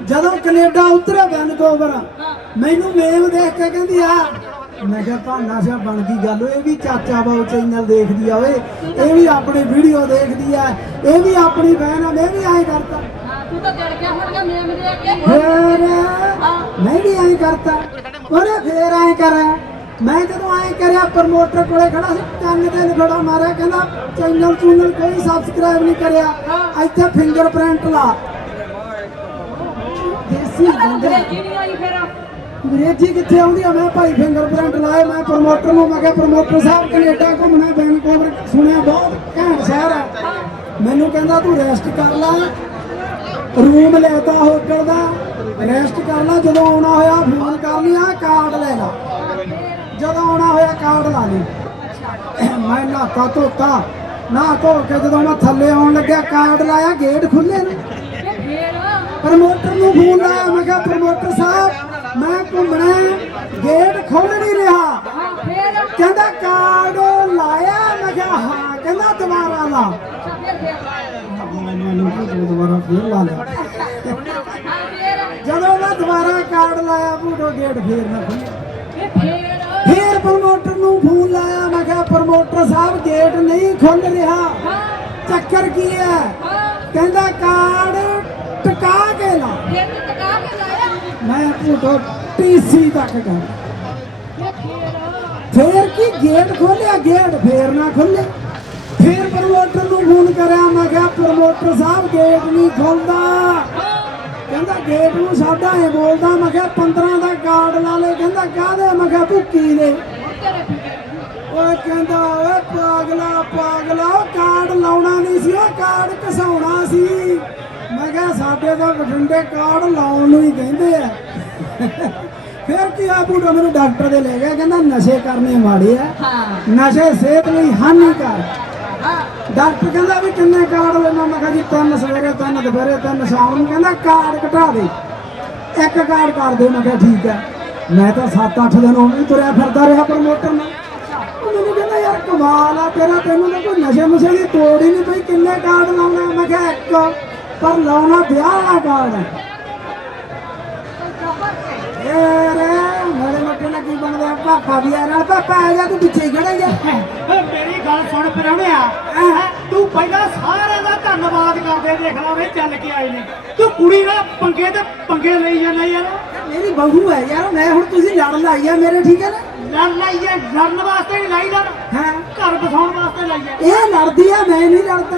ਜਦੋਂ ਕੈਨੇਡਾ ਉਤਰਿਆ ਵੈਨਕੂਵਰ ਮੈਨੂੰ ਮੇਮ ਦੇਖ ਕੇ ਕਹਿੰਦੀ ਆ ਮੈਂ ਕਿਹਾ ਭਾਨਾ ਸਿਆ ਬਣ ਗਈ ਗੱਲ। ਇਹ ਵੀ ਚਾਚਾ ਬਾਉ ਚੈਨਲ ਦੇਖਦੀ ਆ ਓਏ। ਇਹ ਵੀ ਆਪਣੀ ਵੀਡੀਓ ਦੇਖਦੀ ਆ। ਇਹ ਵੀ ਆਪਣੀ ਬਹਿਨ ਆ ਮੈਂ ਵੀ ਐਂ ਕਰਤਾ। ਤੂੰ ਤਾਂ ਜੜ ਗਿਆ ਹੁਣ ਮੇਮ ਦੇ ਕੇ ਫੇਰ? ਮੈਂ ਵੀ ਐਂ ਕਰਤਾ ਉਹਨੇ ਫੇਰ ਐਂ ਕਰਿਆ। ਮੈਂ ਜਦੋਂ ਐਂ ਕਰਿਆ ਪ੍ਰਮੋਟਰ ਕੋਲੇ ਖੜਾ ਸੀ ਤਿੰਨ ਦਿਨ ਖੜਾ ਮਾਰਿਆ ਕਹਿੰਦਾ ਚੈਨਲ ਚੂਨਲ ਕੋਈ ਸਬਸਕ੍ਰਾਈਬ ਨਹੀਂ ਕਰਿਆ। ਇੱਥੇ ਫਿੰਗਰਪ੍ਰਿੰਟ ਲਾ। ਦੇਸੀ ਬੰਦਾ। ਨਹੀਂ ਆਈ ਫਿਰ। ਅੰਗਰੇਜ਼ੀ ਕਿੱਥੇ ਆਉਂਦੀ ਆ? ਮੈਂ ਭਾਈ ਫਿੰਗਰਪ੍ਰਿੰਟ ਲਾਏ ਮੈਂ ਪ੍ਰਮੋਟਰ ਨੂੰ ਮੈਂ ਕਿਹਾ ਪ੍ਰਮੋਟਰ ਸਾਹਿਬ ਕੈਨੇਡਾ ਘੁੰਮਣਾ ਵੈਨਕੂਵਰ ਸੁਣਿਆ ਬਹੁਤ ਘੈਂਟ ਸ਼ਹਿਰ ਆ ਮੈਨੂੰ ਕਹਿੰਦਾ ਤੂੰ ਰੈਸਟ ਕਰ ਲੈ ਰੂਮ ਲੈਤਾ ਹੋਟਲ ਦਾ। ਰੈਸਟ ਕਰ ਜਦੋਂ ਆਉਣਾ ਹੋਇਆ ਫੋਨ ਕਰ ਲਈ ਕਾਰਡ ਲੈ ਲਾ। ਜਦੋਂ ਆਉਣਾ ਹੋਇਆ ਕਾਰਡ ਲਾ ਲਈ। ਮੈਂ ਨਹਾਤਾ ਧੋਤਾ ਨਾ ਧੋ ਕੇ ਜਦੋਂ ਮੈਂ ਥੱਲੇ ਆਉਣ ਲੱਗਿਆ ਕਾਰਡ ਲਾਇਆ ਗੇਟ ਖੁੱਲੇ ਨੇ। ਪ੍ਰਮੋਟਰ ਨੂੰ ਫੋਨ ਲਾਇਆ, ਮੈਂ ਕਿਹਾ ਪ੍ਰਮੋਟਰ ਸਾਹਿਬ, ਮੈਂ ਘੁੰਮਣਾ ਗੇਟ ਖੁੱਲ ਨਹੀਂ ਰਿਹਾ। ਕਹਿੰਦਾ ਕਾਰਡ ਲਾਇਆ। ਮੈਂ ਕਿਹਾ, ਹਾਂ। ਕਹਿੰਦਾ, ਦੁਬਾਰਾ ਲਾ। ਮੈਨੂੰ ਕਿਹਾ ਤੂੰ ਦੁਬਾਰਾ ਫੇਰ ਲਾ ਲਿਆ। ਜਦੋਂ ਮੈਂ ਦੁਬਾਰਾ ਕਾਰਡ ਲਾਇਆ, ਬੂਟੋ ਗੇਟ ਫੇਰ ਨਾ ਖੁੱਲਿਆ ਫੇਰ ਪ੍ਰਮੋਟਰ ਨੂੰ ਫੋਨ ਲਾਇਆ, ਮੈਂ ਕਿਹਾ, ਪ੍ਰਮੋਟਰ ਸਾਹਿਬ ਗੇਟ ਨਹੀਂ ਖੁੱਲ ਰਿਹਾ। ਚੱਕਰ ਕੀ ਹੈ? ਕਹਿੰਦਾ, ਕਾਰਡ ਟਿਕਾ ਕੇ ਲਾ। ਫੇਰ ਮੈਂ ਬੂਟੋ ਟੀਸੀ ਤੱਕ ਗਿਆ। ਫੇਰ ਕੀ? ਗੇਟ ਖੋਲਿਆ ਗੇਟ ਫੇਰ ਨਾ ਖੁੱਲੇ ਫੇਰ ਪ੍ਰਮੋਟਰ ਨੂੰ ਫੋਨ ਕਰਿਆ ਮੈਂ ਕਿਹਾ ਪ੍ਰਮੋਟਰ ਸਾਹਿਬ ਗੇਟ ਨਹੀਂ ਖੁੱਲਦਾ। ਕਹਿੰਦਾ ਗੇਟ ਨੂੰ ਸਾਡਾ ਇਹ ਬੋਲਦਾ ਮੈਂ ਕਿਹਾ 15 ਦਾ ਕਾਰਡ ਲਾ ਲੈ ਕਹਿੰਦਾ ਕਾਹਦੇ? ਮੈਂ ਕਿਹਾ ਭੁੱਕੀ ਦੇ। ਓਏ ਕਹਿੰਦਾ ਓਏ ਪਾਗਲਾ ਪਾਗਲਾ ਕਾਰਡ ਲਾਉਣਾ ਨਹੀਂ ਸੀ ਉਹ ਕਾਰਡ ਘਸਾਉਣਾ ਸੀ। ਮੈਂ ਕਿਹਾ ਸਾਡੇ ਤਾਂ ਬਠਿੰਡੇ ਕਾਰਡ ਲਾਉਣ ਨੂੰ ਹੀ ਕਹਿੰਦੇ ਆ। ਫਿਰ ਕੀ ਆ ਬੂਟਾ ਮੈਨੂੰ ਡਾਕਟਰ ਦੇ ਲੈ ਗਿਆ ਕਹਿੰਦਾ ਨਸ਼ੇ ਕਰਨੇ ਮਾੜੇ ਆ। ਹਾਂ। ਨਸ਼ੇ ਸਿਹਤ ਲਈ ਹਾਨੀਕਾਰਕ। ਡਾਕਟਰ ਕਹਿੰਦਾ ਵੀ ਕਿੰਨੇ ਕਾਰਡ ਲੈਣਾ? ਮੈਂ ਕਿਹਾ ਜੀ ਤਿੰਨ ਸਵੇਰੇ ਤਿੰਨ ਦੁਪਹਿਰੇ ਤਿੰਨ ਸ਼ਾਮ ਨੂੰ। ਕਹਿੰਦਾ ਕਾਰਡ ਘਟਾ ਦੇ। ਇੱਕ ਕਾਰਡ ਕਰ ਦੇ ਮੈਂ ਕਿਹਾ ਠੀਕ ਹੈ। ਮੈਂ ਤਾਂ 7-8 ਦਿਨ ਉਹ ਵੀ ਤੁਰਿਆ ਫਿਰਦਾ ਰਿਹਾ ਪ੍ਰਮੋਟਰ ਨਾਲ। ਮੈਨੂੰ ਕਹਿੰਦਾ ਯਾਰ ਕਮਾਲ ਆ ਤੇਰਾ ਤੈਨੂੰ ਤਾਂ ਕੋਈ ਨਸ਼ੇ ਮੁਸ਼ੇ ਦੀ ਤੋੜ ਹੀ ਨਹੀਂ ਪਈ। ਕਿੰਨੇ ਕਾਰਡ ਲਾਉਣਾ ਮੈਂ ਕਿਹਾ ਇੱਕ ਪਰ ਲਾਉਣਾ ਵਿਆਹ ਵਾਲਾ ਕਾਰਡ ਹੈ। ਕੀ ਬਣਦਾ। ਪਾਪਾ ਵੀ ਆ ਨਾਲ। ਪਾਪਾ ਆ ਜਾ ਤੂੰ ਪਿੱਛੇ ਖੜਾ ਜਾ। ਓਏ ਮੇਰੀ ਗੱਲ ਸੁਣ ਪਰਾਉਣਿਆ ਹੈਂ? ਤੂੰ ਪਹਿਲਾਂ ਸਾਰਿਆਂ ਦਾ ਧੰਨਵਾਦ ਕਰਦੇ ਦੇਖ ਲਾ ਵੇ ਚੱਲ ਕੇ ਆਏ ਨੇ। ਤੂੰ ਕੁੜੀ ਨਾਲ ਪੰਗੇ ਤੇ ਪੰਗੇ ਲਈ ਜਾਂਦਾ ਯਾਰ ਮੇਰੀ ਬਹੂ ਹੈ ਯਾਰ ਮੈਂ ਹੁਣ ਤੁਸੀਂ ਲੜ ਲਾਈ ਆ ਮੇਰੇ ਠੀਕ ਹੈ ਨਾ? ਲੜ ਲਈ ਐ ਲੜਨ ਵਾਸਤੇ ਨਹੀਂ ਲਾਈ ਲੜ। ਹਾਂ। ਘਰ ਬਸਾਉਣ ਵਾਸਤੇ ਲਾਈ ਐ ਇਹ ਲੜਦੀ ਆ ਮੈਂ ਨਹੀਂ ਲੜਦਾ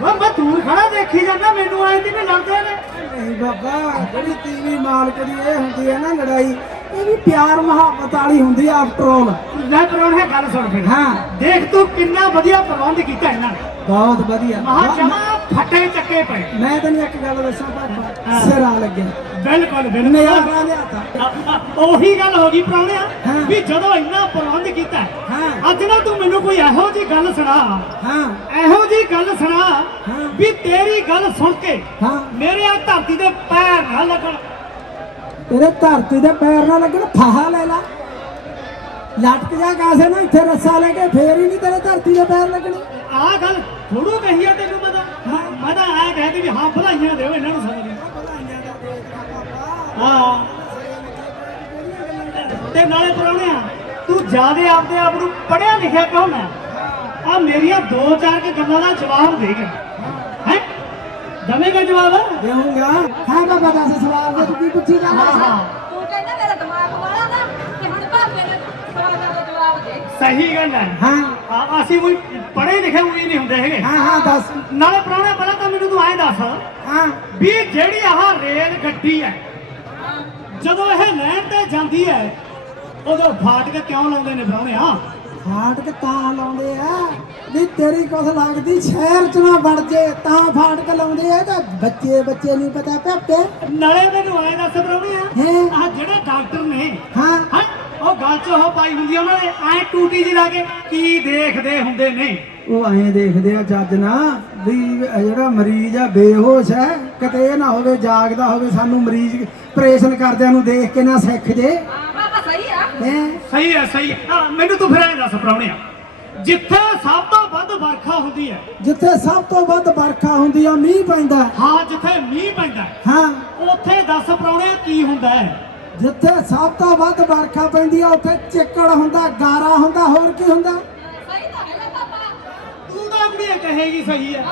ਮੈਂ ਦੂਰ ਖੜਾ ਦੇਖੀ ਜਾਂਦਾ ਮੈਨੂੰ ਆਏ ਤੇ ਲੜਦੇ ਨੇ। ਨਹੀਂ ਬਾਬਾ ਜਿਹੜੀ ਟੀਵੀ ਮਾਲਕ ਦੀ ਇਹ ਹੁੰਦੀ ਹੈ ਨਾ ਲੜਾਈ ਇਹ ਵੀ ਪਿਆਰ ਮੁਹੱਬਤ ਵਾਲੀ ਹੁੰਦੀ ਆ ਆਫਟਰ ਆਲ ਲੈ ਪਰੋਣੇ ਗੱਲ ਸੁਣ ਫਿਰ। ਹਾਂ। ਦੇਖ ਤੂੰ ਕਿੰਨਾ ਵਧੀਆ ਪ੍ਰਬੰਧ ਕੀਤਾ ਇਹਨਾਂ ਨੇ। ਬਹੁਤ ਵਧੀਆ। ਮਹਾ ਜਮਾ ਫੱਟੇ ਚੱਕੇ ਪਏ। ਮੈਂ ਤੈਨੂੰ ਇੱਕ ਗੱਲ ਦੱਸਾਂ ਬਾਬਾ ਹਾਂ। ਸਿਰ ਆ ਲੱਗਿਆ। ਬਿਲਕੁਲ ਬਿਲਕੁਲ। ਨਜ਼ਾਰਾ ਲਿਆਤਾ ਉਹੀ ਗੱਲ ਹੋ ਗਈ ਪ੍ਰਾਹੁਣਿਆ ਹਾਂ। ਵੀ ਜਦੋਂ ਇੰਨਾ ਪ੍ਰਬੰਧ ਕੀਤਾ ਹੈ, ਹਾਂ। ਅੱਜ ਨਾ ਤੂੰ ਮੈਨੂੰ ਕੋਈ ਇਹੋ ਜੀ ਗੱਲ ਸੁਣਾ। ਹਾਂ। ਇਹੋ ਜੀ ਗੱਲ ਸੁਣਾ ਹਾਂ। ਵੀ ਤੇਰੀ ਗੱਲ ਸੁਣ ਕੇ ਹਾਂ। ਮੇਰੇ ਆ ਧਰਤੀ ਦੇ ਪੈਰ ਨਾ ਲੱਗਣ। ਤੇਰੇ ਧਰਤੀ ਦੇ ਪੈਰ ਨਾਲ ਲੱਗਣ ਫਾਹਾ ਲੈ ਲਾ। ਲਟਕ ਜਾ ਕਾਸੇ ਨਾ ਇੱਥੇ ਰੱਸਾ ਲੈ ਕੇ ਫੇਰ ਹੀ ਨਹੀਂ ਤੇਰੇ ਧਰਤੀ ਦੇ ਪੈਰ ਲੱਗਣੇ। ਆਹ ਗੱਲ ਥੋੜੂ ਕਹੀ ਆ ਤੈਨੂੰ ਮੈਂ ਤਾਂ। ਮੈਂ ਤਾਂ ਐ ਕਹਿੰਦੀ ਵੀ ਹਾਂ ਭਲਾਈਆਂ ਦਿਓ ਇਹਨਾਂ ਨੂੰ ਸਮਝ ਹਾਂ। ਤੇ ਨਾਲੇ ਪਰੋਣਿਆ ਤੂੰ ਜਿਆਦੇ ਆਪਦੇ ਆਪ ਨੂੰ ਪੜਿਆ ਲਿਖਿਆ ਕਿਉਂ ਨਾ ਆ ਮੇਰੀਆਂ ਦੋ ਚਾਰ ਕੇ ਗੱਲਾਂ ਦਾ ਜਵਾਬ ਦੇ ਗਿਆ ਹੈ? ਦਵੇਂਗਾ ਜਵਾਬ? ਦੇਵਾਂਗਾ ਹਾਂ ਬਾਬਾ ਦੱਸ ਸਵਾਲ ਦੇ ਤੂੰ ਕੀ ਪੁੱਛੀ ਹਾਂ ਜਾਂਦਾ? ਹਾਂ ਤੂੰ ਕਹਿੰਦਾ ਮੇਰਾ ਦਿਮਾਗ ਵਾਲਾ ਨਾ ਕਿ ਹੁਣ ਨੇ ਸਵਾਲਾਂ ਦਾ ਜਵਾਬ ਦੇ ਸਹੀ ਗੱਲ ਹੈ। ਹਾਂ। ਆ- ਅਸੀਂ ਕੋਈ ਪੜੇ ਲਿਖੇ ਹੋਈ ਨਹੀਂ ਹੁੰਦੇ ਹੈਗੇ। ਹਾਂ ਹਾਂ ਦੱਸ। ਨਾਲੇ ਪਰੋਣੇ ਪਹਿਲਾਂ ਤਾਂ ਮੈਨੂੰ ਤੂੰ ਐਂ ਦੱਸ ਹਾਂ। ਵੀ ਜਿਹੜੀ ਆਹ ਰੇਲ ਗੱਡੀ ਹੈ ਜਦੋਂ ਇਹ ਲੈਣ ਤੇ ਜਾਂਦੀ ਹੈ ਉਦੋਂ ਫਾਟਕ ਕਿਉਂ ਲਾਉਂਦੇ ਨੇ ਪ੍ਰਾਹੁਣਿਆ ਫਾਟਕ ਤਾਂ ਲਾਉਂਦੇ ਆ। ਵੀ ਤੇਰੀ ਕੁਛ ਲੱਗਦੀ ਸ਼ਹਿਰ ਚ ਨਾ ਵੜ ਜੇ ਤਾਂ ਫਾਟਕ ਲਾਉਂਦੇ ਆ ਤਾਂ ਬੱਚੇ ਬੱਚੇ ਨਹੀਂ ਪਤਾ ਭੱਟੇ ਨਾਲੇ ਮੈਨੂੰ ਐਂ ਦੱਸ ਪ੍ਰਾਹੁਣਿਆ ਹੈ? ਆਹ ਜਿਹੜੇ ਡਾਕਟਰ ਨੇ ਹਾਂ। ਹਾਂ ਉਹ ਗੱਲ 'ਚ ਉਹ ਪਾਈ ਹੁੰਦੀ ਆ ਉਹਨਾਂ ਨੇ ਐਂ ਟੂਟੀ ਜੀ ਲਾ ਕੇ ਕੀ ਦੇਖਦੇ ਹੁੰਦੇ ਨੇ? ਉਹ ਐਂ ਦੇਖਦੇ ਆ ਜੱਜ ਨਾ ਵੀ ਜਿਹੜਾ ਮਰੀਜ਼ ਆ ਬੇਹੋਸ਼ ਹੈ ਕਿਤੇ ਇਹ ਨਾ ਹੋਵੇ ਜਾਗਦਾ ਹੋਵੇ ਸਾਨੂੰ ਮਰੀਜ਼ ਆਪਰੇਸ਼ਨ ਕਰਦਿਆਂ ਨੂੰ ਦੇਖ ਕੇ ਨਾ ਸਿੱਖ ਜੇ। ਸਹੀ ਆ। ਹੈ? ਸਹੀ ਹੈ ਮੈਨੂੰ ਤੂੰ ਫਿਰ ਐਂ ਦੱਸ ਪ੍ਰਾਹੁਣਿਆ ਜਿੱਥੇ ਸਭ ਤੋਂ ਵੱਧ ਵਰਖਾ ਹੁੰਦੀ ਹੈ ਜਿੱਥੇ ਸਭ ਤੋਂ ਵੱਧ ਵਰਖਾ ਹੁੰਦੀ ਆ ਮੀਂਹ ਪੈਂਦਾ ਹਾਂ। ਜਿੱਥੇ ਮੀਂਹ ਪੈਂਦਾ ਹੈ, ਹਾਂ। ਉੱਥੇ ਦੱਸ ਪ੍ਰਾਹੁਣਿਆ ਕੀ ਹੁੰਦਾ ਹੈ? ਜਿੱਥੇ ਸਭ ਤੋਂ ਵੱਧ ਵਰਖਾ ਪੈਂਦੀ ਆ ਉੱਥੇ ਚਿੱਕੜ ਹੁੰਦਾ ਗਾਰਾ ਹੁੰਦਾ ਹੋਰ ਕੀ ਹੁੰਦਾ ਸਹੀ ਤਾਂ ਹੈਗਾ ਪਾਪਾ ਤੂੰ ਤਾਂ ਕੁੜੀਆਂ ਕਹੇਗੀ ਸਹੀ ਹੈ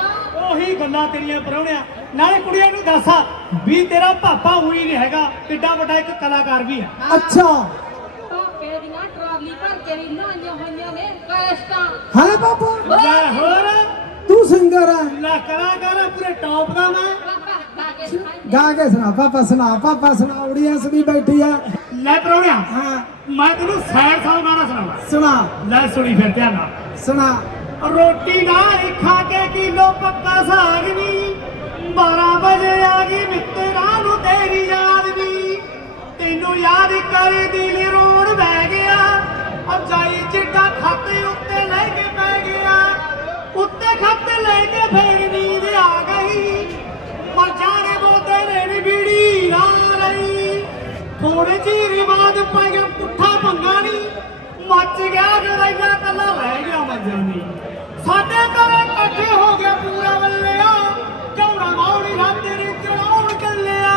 ਉਹੀ ਗੱਲਾਂ ਤੇਰੀਆਂ ਪਰਾਉਣਿਆ ਨਾਲੇ ਕੁੜੀਆਂ ਨੂੰ ਦੱਸ ਵੀ ਤੇਰਾ ਪਾਪਾ ਉਹੀ ਨਹੀਂ ਹੈਗਾ ਕਿੱਡਾ ਵੱਡਾ ਇੱਕ ਕਲਾਕਾਰ ਵੀ ਹੈ। ਅੱਛਾ। ਪਾਪੇ ਦੀਆਂ ਟਰਾਲੀ ਭਰ ਕੇ ਹੋਈਆਂ ਨੇ ਕੈਸਟਾਂ। ਹੈ ਲੈ ਹੋਰ। ਤੂੰ ਸਿੰਗਰ ਆ। ਲੈ ਕਲਾਕਾਰ ਆ, ਪੂਰੇ ਟੌਪ ਦਾ ਮੈਂ। ਪਾਪਾ ਗਾ ਕੇ ਸੁਣਾ ਪਾਪਾ ਸੁਣਾ ਪਾਪਾ ਸੁਣਾ ਆਡੀਅנס ਵੀ ਬੈਠੀ ਆ। ਲੈ ਪਰਾਉਣਿਆ ਹਾਂ। ਮੈਂ ਤੈਨੂੰ ਸੈਡ ਸੌਂਗ ਗਾਣਾ ਸੁਣਾਉਣਾ ਸੁਣਾ। ਲੈ ਸੁਣੀ ਫਿਰ ਧਿਆਨ ਨਾਲ। ਸੁਣਾ। ਰੋਟੀ ਨਾਲ ਖਾ ਕੇ ਕਿਲੋ ਪੱਕਾ ਸਾਗ ਨੀ 12 ਵਜੇ ਆ ਗਈ ਮਿੱਤਰਾਂ ਨੂੰ ਤੇਰੀ ਯਾਦ ਨੀ ਤੈਨੂੰ ਯਾਦ ਕਰ ਦਿਲ ਰੋਣ ਬਹਿ ਗਿਆ। ਅਜਾਈ ਚਿੱਟਾ ਖਾਤੇ ਉੱਤੇ ਲੈ ਕੇ ਪੈ ਗਿਆ। ਉੱਤੇ ਖਾਤੇ ਲੈ ਕੇ ਫੇਰ ਨੀਂਦ ਆ ਗਈ। ਮਰ ਜਾਣੇ ਬੋਤੇ ਨੇ ਬੀੜੀ ਨਾ ਲਈ ਥੋੜੇ ਚਿਰ ਬਾਅਦ ਪਾਇਆ ਪੁੱਠਾ ਭੰਗਾ ਨੀ। ਮੱਚ ਗਿਆ ਗੜਾਈਆ ਕੱਲਾ ਰਹਿ ਗਿਆ ਮੰਜਣੀ ਸਾਡੇ ਘਰ ਇਕੱਠੇ ਹੋ ਗਿਆ ਪੂਰਾ ਵੱਲਿਆ ਚੌੜਾ ਮੌੜੀ ਰਾਤੀ ਰੀ ਚੜਾਉਣ ਚੱਲਿਆ।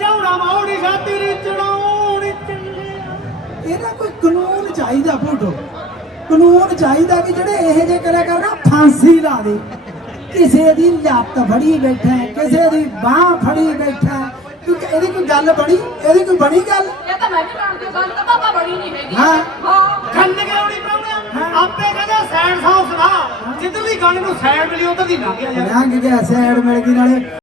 ਚੌੜਾ ਮੌੜੀ ਰਾਤੀ ਰੀ ਚੜਾਉਣ ਚੱਲਿਆ। ਇਹਦਾ ਕੋਈ ਕਾਨੂੰਨ ਚਾਹੀਦਾ ਫੋਟੋ? ਕਾਨੂੰਨ ਚਾਹੀਦਾ ਕਿ ਜਿਹੜੇ ਇਹੋ ਜਿਹੇ ਕਰਿਆ ਕਰਨਾ ਫਾਂਸੀ ਲਾ ਦੇ। ਕਿਸੇ ਦੀ ਲੱਤ ਫੜੀ ਬੈਠਾ, ਕਿਸੇ ਦੀ ਬਾਹ ਫੜੀ ਬੈਠਾ। ਕਿਉਂਕਿ ਇਹਦੀ ਕੋਈ ਗੱਲ ਬਣੀ? ਇਹਦੀ ਕੋਈ ਬਣੀ ਗੱਲ? ਇਹ ਤਾਂ ਮੈਂ ਵੀ ਜਾਣਦੀ ਹਾਂ, ਗੱਲ ਤਾਂ ਪਾਪਾ ਬੜੀ ਨਹੀਂ ਹੈਗੀ। ਹਾਂ। ਹਾਂ ਖੰਡ ਗਰਾਉਣੀ ਪ੍ਰਾਹੁਣਾ ਆਪੇ ਕਹਿੰਦੇ ਸੈਡ ਸੌਂਗ ਸੁਣਾ ਜਿੱਦੋਂ ਵੀ ਗਾਣੇ ਨੂੰ ਸੈਡ ਮਿਲੀ ਉਧਰ ਦੀ ਲੰਘ ਗਿਆ। ਯਾਰ ਲੰਘ ਗਿਆ ਸੈਡ ਮਿਲ ਗਈ ਨਾਲੇ।